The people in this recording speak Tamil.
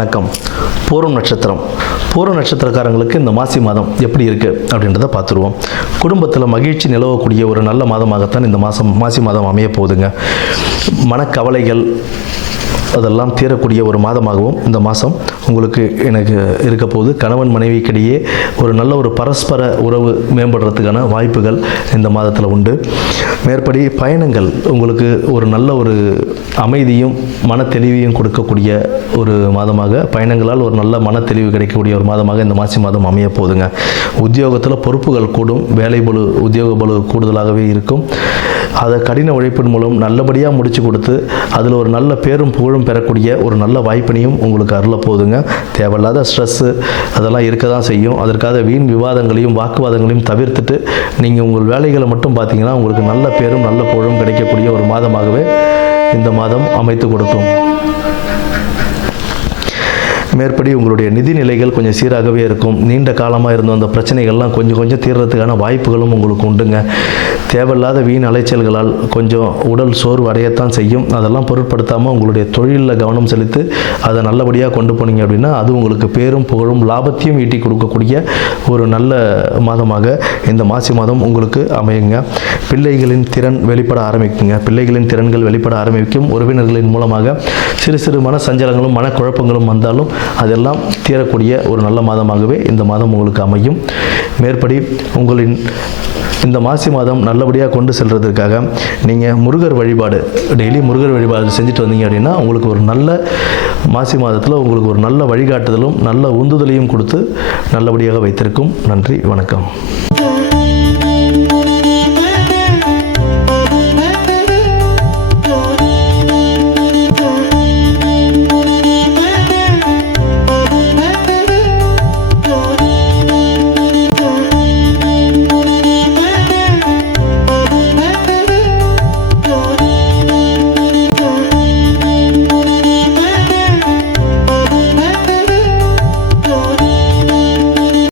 வணக்கம். பூரம் நட்சத்திரம். பூரம் நட்சத்திரக்காரங்களுக்கு இந்த மாசி மாதம் எப்படி இருக்குது அப்படின்றத பார்த்துருவோம். குடும்பத்தில் மகிழ்ச்சி நிலவக்கூடிய ஒரு நல்ல மாதமாகத்தான் இந்த மாதம் மாசி மாதம் அமைய போகுதுங்க மனக்கவலைகள் அதெல்லாம் தீரக்கூடிய ஒரு மாதமாகவும் இந்த மாதம் உங்களுக்கு எனக்கு இருக்க போது கணவன் மனைவிக்கிடையே ஒரு நல்ல ஒரு பரஸ்பர உறவு மேம்படுறதுக்கான வாய்ப்புகள் இந்த மாதத்தில் உண்டு. மேற்படி பயணங்கள் உங்களுக்கு ஒரு நல்ல ஒரு அமைதியும் மன தெளிவையும் கொடுக்கக்கூடிய ஒரு மாதமாக பயணங்களால் ஒரு நல்ல மன தெளிவு கிடைக்கக்கூடிய ஒரு மாதமாக இந்த மாசி மாதம் அமைய போகுதுங்க. உத்தியோகத்தில் பொறுப்புகள் கூடும் வேலை பழு உத்தியோக பலு கூடுதலாகவே இருக்கும். அதை கடின உழைப்பின் மூலம் நல்லபடியாக முடிச்சு கொடுத்து அதில் ஒரு நல்ல பேரும் புகழும் பெறக்கூடிய ஒரு நல்ல வாய்ப்பினையும் உங்களுக்கு அருள போதுங்க தேவையில்லாத ஸ்ட்ரெஸ்ஸு அதெல்லாம் இருக்க தான் செய்யும். அதற்காக வீண் விவாதங்களையும் வாக்குவாதங்களையும் தவிர்த்துட்டு நீங்கள் உங்கள் வேலைகளை மட்டும் பார்த்தீங்கன்னா உங்களுக்கு நல்ல பேரும் நல்ல புகழும் கிடைக்கக்கூடிய ஒரு மாதமாகவே இந்த மாதம் அமைத்து கொடுத்தோம். மேற்படி உங்களுடைய நிதி நிலைகள் கொஞ்சம் சீராகவே இருக்கும். நீண்ட காலமாக இருந்த அந்த பிரச்சனைகள்லாம் கொஞ்சம் கொஞ்சம் தீர்றதுக்கான வாய்ப்புகளும் உங்களுக்கு உண்டுங்க. தேவையில்லாத வீண் அலைச்சல்களால் கொஞ்சம் உடல் சோர்வு அடையத்தான் செய்யும். அதெல்லாம் பொருட்படுத்தாமல் உங்களுடைய தொழிலில் கவனம் செலுத்தி அதை நல்லபடியாக கொண்டு போனீங்க அப்படின்னா அது உங்களுக்கு பேரும் புகழும் லாபத்தையும் ஈட்டி கொடுக்கக்கூடிய ஒரு நல்ல மாதமாக இந்த மாசி மாதம் உங்களுக்கு அமையுங்க. பிள்ளைகளின் திறன் வெளிப்பட ஆரம்பிக்குங்க. பிள்ளைகளின் திறன்கள் வெளிப்பட ஆரம்பிக்கும். உறவினர்களின் மூலமாக சிறு சிறு மன சஞ்சலங்களும் மனக்குழப்பங்களும் வந்தாலும் அதெல்லாம் தீரக்கூடிய ஒரு நல்ல மாதமாகவே இந்த மாதம் உங்களுக்கு அமையும். மேற்படி உங்களின் இந்த மாசி மாதம் நல்லபடியாக கொண்டு செல்வதற்காக நீங்கள் முருகர் வழிபாடு டெய்லி முருகர் வழிபாடு செஞ்சுட்டு வந்தீங்க அப்படின்னா உங்களுக்கு ஒரு நல்ல மாசி மாதத்தில் உங்களுக்கு ஒரு நல்ல வழிகாட்டுதலும் நல்ல உந்துதலையும் கொடுத்து நல்லபடியாக வைத்திருக்கும். நன்றி வணக்கம்.